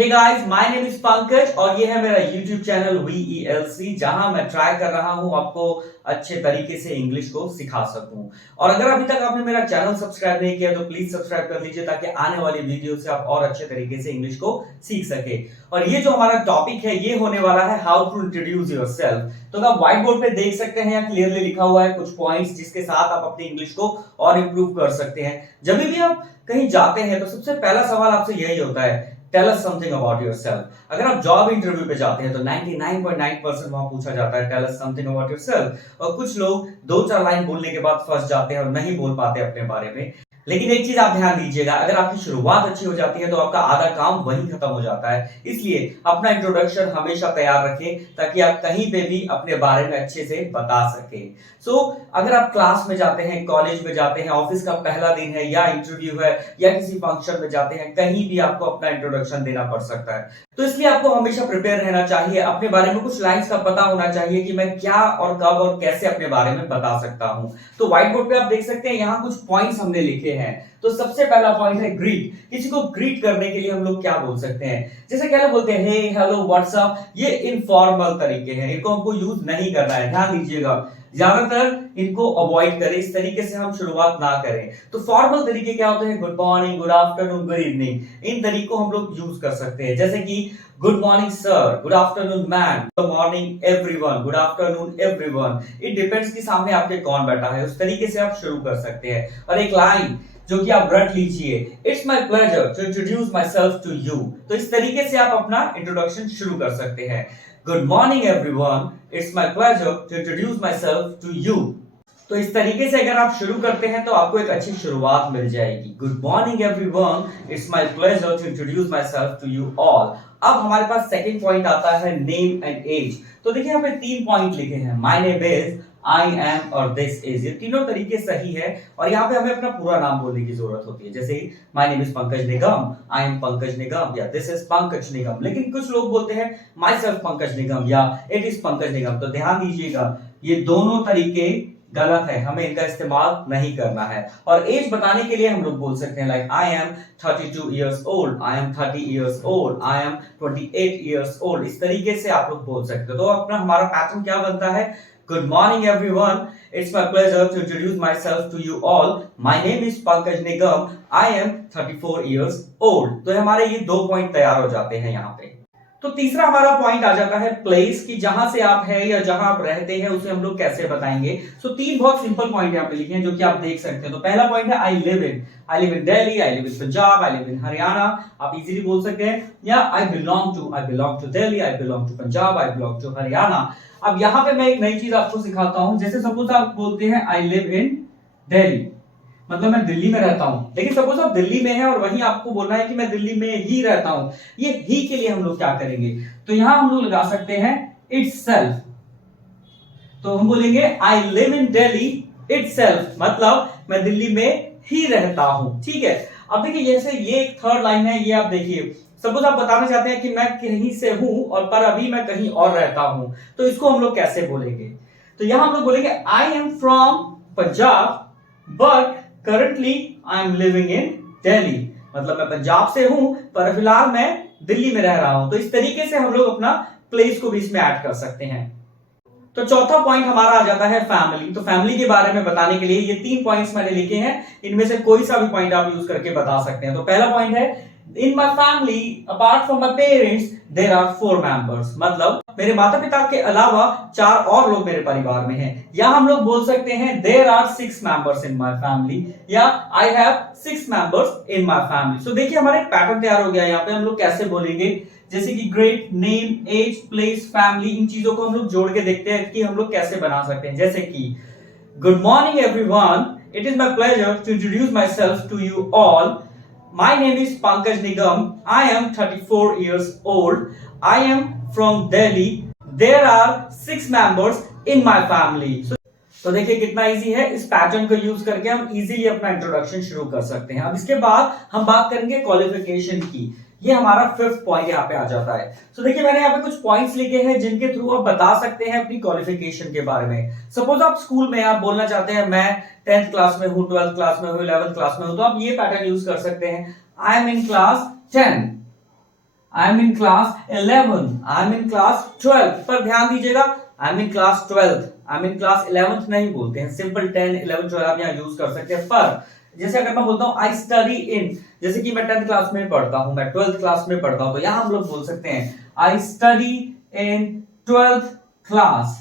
Hey guys, my name is Pankaj और ये है मेरा YouTube चैनल VELC, जहां मैं ट्राई कर रहा हूं आपको अच्छे तरीके से इंग्लिश को सिखा सकूं। और अगर अभी तक आपने मेरा चैनल सब्सक्राइब नहीं किया तो प्लीज सब्सक्राइब कर लीजिए, ताकि आने वाली वीडियो से आप और अच्छे तरीके से इंग्लिश को सीख सके। और ये जो हमारा टॉपिक है ये होने वाला है हाउ टू इंट्रोड्यूस योरसेल्फ। तो आप व्हाइट बोर्ड पे देख सकते हैं, क्लियरली लिखा हुआ है कुछ पॉइंट्स जिसके साथ आप अपनी इंग्लिश को और इंप्रूव कर सकते हैं। जब भी आप कहीं जाते हैं तो सबसे पहला सवाल आपसे यही होता है, tell us something about yourself. अगर आप जॉब इंटरव्यू पे जाते हैं तो 99.9% वहां पूछा जाता है tell us something about yourself. और कुछ लोग दो चार लाइन बोलने के बाद फंस जाते हैं और नहीं बोल पाते अपने बारे में। लेकिन एक चीज आप ध्यान दीजिएगा, अगर आपकी शुरुआत अच्छी हो जाती है तो आपका आधा काम वहीं खत्म हो जाता है। इसलिए अपना इंट्रोडक्शन हमेशा तैयार रखें, ताकि आप कहीं पे भी अपने बारे में अच्छे से बता सकें। अगर आप क्लास में जाते हैं, कॉलेज में जाते हैं, ऑफिस का पहला दिन है या इंटरव्यू है या किसी फंक्शन में जाते हैं, कहीं भी आपको अपना इंट्रोडक्शन देना पड़ सकता है। तो इसलिए आपको हमेशा प्रिपेयर रहना चाहिए, अपने बारे में कुछ लाइंस का पता होना चाहिए कि मैं क्या और कब और कैसे अपने बारे में बता सकता हूं। तो व्हाइट बोर्ड पे आप देख सकते हैं, यहाँ कुछ पॉइंट्स हमने लिखे हैं। तो सबसे पहला पॉइंट है ग्रीट। किसी को ग्रीट करने के लिए हम लोग क्या बोल सकते हैं? जैसे क्या बोलते हैं, हे, हेलो, व्हाट्सअप। ये इनफॉर्मल तरीके हैं, इनको हमको यूज नहीं करना है, ध्यान दीजिएगा। ज्यादातर इनको अवॉइड करें, इस तरीके से हम शुरुआत ना करें। तो फॉर्मल तरीके क्या होते हैं? Good morning, good afternoon, good evening. इन तरीकों हम लोग यूज कर सकते हैं, जैसे कि good morning sir, good afternoon ma'am, good morning everyone, good afternoon everyone. It depends कि सामने आपके कौन बैठा है, उस तरीके से आप शुरू कर सकते हैं। और एक लाइन जो कि आप रट लीजिए, it's my pleasure to introduce myself to you. तो इस तरीके से आप अपना इंट्रोडक्शन शुरू कर सकते हैं। Good morning everyone, it's my pleasure to introduce myself to you. तो इस तरीके से अगर आप शुरू करते हैं तो आपको एक अच्छी शुरुआत मिल जाएगी। Good morning everyone, it's my pleasure to introduce myself to you all. अब हमारे पास सेकंड पॉइंट आता है नेम एंड एज। तो देखिए यहाँ पे 3 पॉइंट लिखे हैं, my name is, I am और दिस इज। ये तीनों तरीके सही है और यहाँ पे हमें अपना पूरा नाम बोलने की जरूरत होती है। जैसे my name is Pankaj Nigam, I am Pankaj Nigam, या दिस इज पंकज निगम। लेकिन कुछ लोग बोलते हैं माई सेल्फ पंकज निगम या इट इज पंकज निगम। तो ध्यान दीजिएगा, ये दोनों तरीके गलत है, हमें इनका इस्तेमाल नहीं करना है। और एज बताने के लिए हम लोग बोल सकते हैं like I am 32 years old, I am 30 years old, I am 28 years old. इस तरीके से आप लोग बोल सकते हो। तो अपना हमारा पैटर्न क्या बनता है? Good morning everyone, it's my pleasure to introduce myself to you all. My name is Pankaj Nigam. I am 34 years old. तो हमारे ये 2 पॉइंट तैयार हो जाते हैं यहाँ पे। तो तीसरा हमारा पॉइंट आ जाता है प्लेस, की जहां से आप हैं या जहां आप रहते हैं उसे हम लोग कैसे बताएंगे। 3 बहुत सिंपल पॉइंट यहाँ पे लिखे हैं जो कि आप देख सकते हैं। तो पहला पॉइंट है I live in Delhi, I live in Punjab, I live in Haryana. आप इजीली बोल सकते हैं, या I belong to Delhi, I belong to Punjab, I belong to Haryana. अब यहाँ पे मैं एक नई चीज आपको सिखाता हूं। जैसे सपोज आप बोलते हैं आई लिव इन दिल्ली, मतलब मैं दिल्ली में रहता हूं। लेकिन सपोज आप दिल्ली में हैं और वहीं आपको बोलना है कि मैं दिल्ली में ही रहता हूं। ये ही के लिए हम लोग क्या करेंगे? तो यहां हम लोग लगा सकते हैं इटसेल्फ। तो हम बोलेंगे आई लिव इन दिल्ली इटसेल्फ, मतलब मैं दिल्ली में ही रहता हूं। ठीक है। अब देखिए, जैसे ये एक थर्ड लाइन है, ये आप देखिए। सपोज आप बताना चाहते हैं कि मैं कहीं से हूं और पर अभी मैं कहीं और रहता हूं, तो इसको हम लोग कैसे बोलेंगे? तो यहां हम लोग बोलेंगे I am from Punjab but currently I am living in Delhi, मतलब मैं पंजाब से हूं पर फिलहाल मैं दिल्ली में रह रहा हूं। तो इस तरीके से हम लोग अपना प्लेस को भी इसमें ऐड कर सकते हैं। तो चौथा पॉइंट हमारा आ जाता है फैमिली। तो फैमिली के बारे में बताने के लिए ये 3 पॉइंट्स मैंने लिखे हैं, इनमें से कोई सा भी पॉइंट आप यूज करके बता सकते हैं। तो पहला पॉइंट है in my family apart from my parents there are 4 members, मतलब मेरे माता पिता के अलावा 4 और लोग मेरे परिवार में हैं। या हम लोग बोल सकते हैं there are 6 members in my family, या I have 6 members in my family. So देखिए हमारा एक पैटर्न तैयार हो गया। यहाँ पे हम लोग कैसे बोलेंगे, जैसे कि great, name, age, place, family, इन चीजों को हम लोग जोड़ के देखते हैं कि हम लोग कैसे बना सकते हैं। जैसे कि good morning everyone, it is my pleasure to introduce myself to you all. My name is Pankaj Nigam. I am 34 years old. I am from Delhi. There are 6 members in my family. तो देखिए कितना easy है। इस pattern को use करके हम easily अपना introduction शुरू कर सकते हैं। अब इसके बाद हम बात करेंगे क्वालिफिकेशन की। ये हमारा 5th पॉइंट यहाँ पे आ जाता है। तो देखिए मैंने यहाँ पे कुछ पॉइंट्स लिखे हैं जिनके थ्रू आप बता सकते हैं अपनी क्वालिफिकेशन के बारे में। सपोज आप स्कूल में आप बोलना चाहते हैं मैं 10th क्लास में हूँ, 12th क्लास में हूँ, 11th क्लास में हूँ, तो आप ये पैटर्न यूज कर सकते हैं, I M in class 10। I am in class 11, I am in class 12। पर ध्यान दीजिएगा, I am in class 12, I am in class 11th नहीं बोलते हैं, सिंपल 10, 11, 12 आप यहाँ यूज कर सकते हैं। पर जैसे अगर मैं बोलता हूँ आई स्टडी इन, जैसे कि मैं 10th क्लास में पढ़ता हूँ, मैं 12th क्लास में पढ़ता हूँ, तो यहाँ हम लोग बोल सकते हैं I study in 12th class,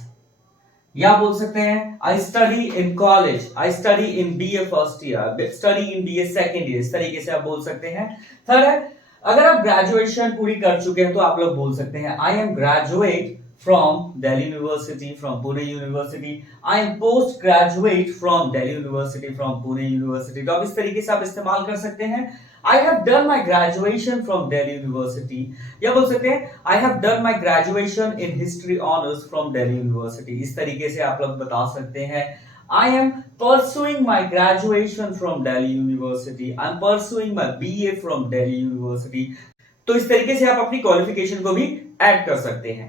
या बोल सकते हैं I study in college, I study in BA first year, study in BA second year, इस तरीके से आप बोल सकते हैं। थर्ड है, अगर आप ग्रेजुएशन पूरी कर चुके हैं तो आप लोग बोल सकते हैं I M graduate from Delhi University, from Pune University. I am post graduate from Delhi University, from Pune University. तो आप इस तरीके से आप इस्तेमाल कर सकते हैं। I have done my graduation from Delhi University. या बोल सकते हैं I have done my graduation in history honors from Delhi University. इस तरीके से आप लोग बता सकते हैं I am pursuing my graduation from Delhi University. I am pursuing my BA from Delhi University. तो इस तरीके से आप अपनी क्वालिफिकेशन को भी ऐड कर सकते हैं।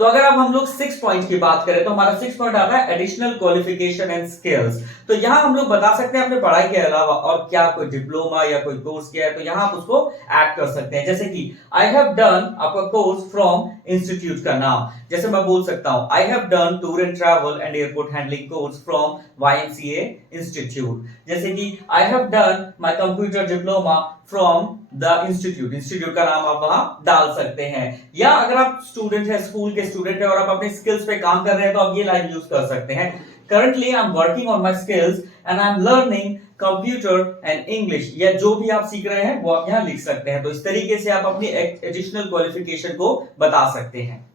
तो अगर अब हम लोग 6 पॉइंट की बात करें तो हमारा 6 पॉइंट आता है एडिशनल क्वालिफिकेशन एंड स्किल्स। तो यहां हम लोग बता सकते हैं अपने पढ़ाई के अलावा और क्या कोई डिप्लोमा या कोई कोर्स किया है तो यहां आप उसको ऐड कर सकते हैं। जैसे कि आई हैव डन आपका कोर्स फ्रॉम इंस्टीट्यूट का नाम, जैसे मैं बोल सकता हूं I have done tour and travel and airport handling course from YMCA institute. जैसे कि I have done my computer diploma from the institute का नाम आप वहां डाल सकते हैं। या अगर आप स्टूडेंट है, स्कूल के स्टूडेंट है और आप अपने स्किल्स पे काम कर रहे हैं तो आप ये लाइन यूज कर सकते हैं currently I am working on my skills and I am learning computer and English, या जो भी आप सीख रहे हैं वो आप यहाँ लिख सकते हैं। तो इस तरीके से आप अपनी एडिशनल क्वालिफिकेशन को बता सकते हैं।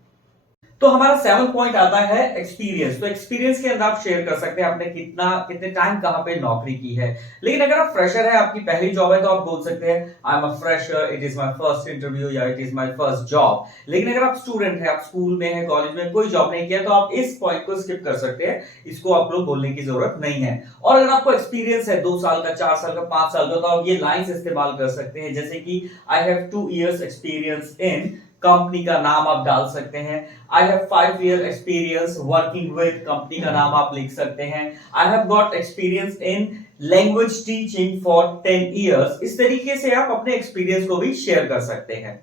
तो हमारा 7 पॉइंट आता है एक्सपीरियंस। तो एक्सपीरियंस के अंदर आप शेयर कर सकते हैं आपने कितने टाइम कहां पे नौकरी की है। लेकिन अगर आप फ्रेशर है, आपकी पहली जॉब है, तो आप बोल सकते हैं I am a fresher, it is my first interview या it is my first job. लेकिन अगर आप स्टूडेंट है, आप स्कूल में है, कॉलेज में कोई जॉब नहीं किया, तो आप इस पॉइंट को स्किप कर सकते हैं, इसको आप लोग बोलने की जरूरत नहीं है। और अगर आपको एक्सपीरियंस है 2 साल का, 4 साल का, 5 साल का, तो आप ये लाइंस इस्तेमाल कर सकते हैं, जैसे कि I have 2 years experience in, company का नाम आप डाल सकते हैं। I have 5 year experience working with, company का नाम आप लिख सकते हैं। I have got experience in language teaching for 10 years। इस तरीके से आप अपने एक्सपीरियंस को भी शेयर कर सकते हैं।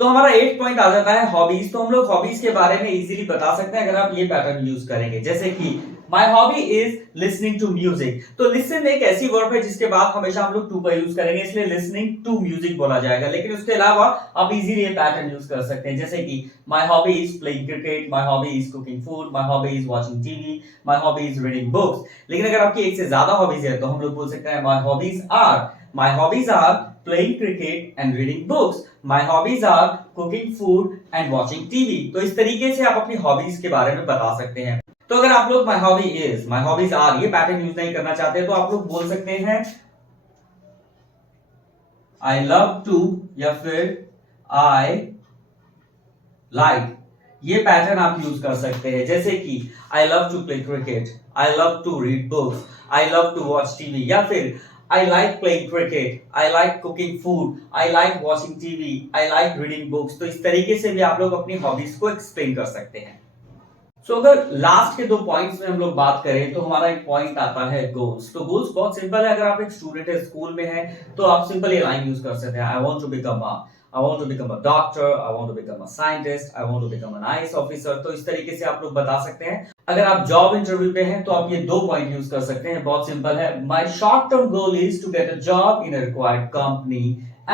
तो हमारा 8 पॉइंट आ जाता है हॉबीज। तो हम लोग हॉबीज के बारे में इजीली बता सकते हैं अगर आप ये पैटर्न यूज करेंगे, जैसे कि my hobby is listening to music. तो लिसन एक ऐसी वर्ब है जिसके बाद हमेशा हम लोग टू का यूज करेंगे, इसलिए लिसनिंग टू म्यूजिक बोला जाएगा। लेकिन उसके अलावा आप इजीली ये पैटर्न यूज कर सकते हैं, जैसे कि my hobby is playing cricket, my hobby is cooking food, my hobby is watching TV, my hobby is reading books. लेकिन अगर आपकी एक से ज्यादा हॉबीज है तो हम लोग बोल सकते हैं my hobbies are playing cricket and reading books. My hobbies are cooking food and watching TV. तो इस तरीके से आप अपनी हॉबीज के बारे में बता सकते हैं। तो अगर आप लोग my hobbies are ये पैटर्न यूज नहीं करना चाहते तो आप लोग बोल सकते हैं I love to या फिर I like, ये पैटर्न आप यूज कर सकते हैं, जैसे कि I love to play cricket, I love to read books, I love to watch TV, या फिर I like playing cricket, I like cooking food, I like watching TV, I like reading books। तो इस तरीके से भी आप लोग अपनी हॉबीज को एक्सप्लेन कर सकते हैं। अगर लास्ट के 2 पॉइंट्स में हम लोग बात करें तो हमारा एक पॉइंट आता है गोल्स। तो गोल्स बहुत सिंपल है, अगर आप एक स्टूडेंट है, स्कूल में है, तो आप सिंपल ये लाइन यूज कर सकते हैं I want to become a doctor, I want to become a scientist, I want to become an IAS officer। तो इस तरीके से आप लोग बता सकते हैं। अगर आप जॉब इंटरव्यू पे हैं तो आप ये 2 पॉइंट यूज कर सकते हैं, बहुत सिंपल है। My short term goal is to get a job in a required company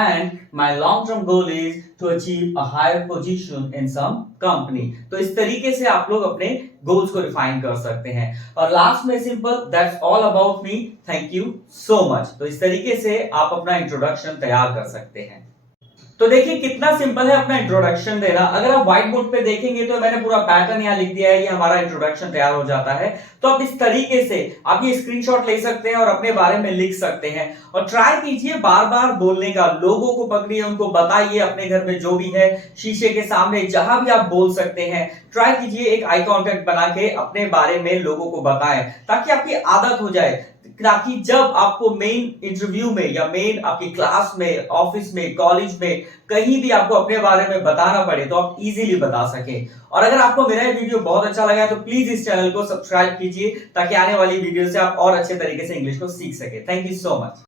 and my long term goal is to achieve a higher position in some company। तो इस तरीके से आप लोग अपने गोल्स को रिफाइन कर सकते हैं। और लास्ट में simple, that's all about me, thank you so much. तो इस तरीके से आप अपना इंट्रोडक्शन तैयार कर सकते हैं। तो देखिए कितना सिंपल है अपना इंट्रोडक्शन देना। अगर आप व्हाइट बोर्ड पे देखेंगे तो मैंने पूरा पैटर्न यहाँ लिख दिया है, ये हमारा इंट्रोडक्शन तैयार हो जाता है। तो आप इस तरीके से आप ये स्क्रीनशॉट ले सकते हैं और अपने बारे में लिख सकते हैं। और ट्राई कीजिए बार बार बोलने का, लोगों को पकड़िए, उनको बताइए, अपने घर में जो भी है, शीशे के सामने जहां भी आप बोल सकते हैं, ट्राई कीजिए एक आई कांटेक्ट बना के अपने बारे में लोगों को बताएं, ताकि आपकी आदत हो जाए, ताकि जब आपको मेन इंटरव्यू में या मेन आपकी क्लास में, ऑफिस में, कॉलेज में, कहीं भी आपको अपने बारे में बताना पड़े तो आप इजीली बता सकें। और अगर आपको मेरा ये वीडियो बहुत अच्छा लगा तो प्लीज इस चैनल को सब्सक्राइब कीजिए, ताकि आने वाली वीडियो से आप और अच्छे तरीके से इंग्लिश को सीख सके। Thank you so much.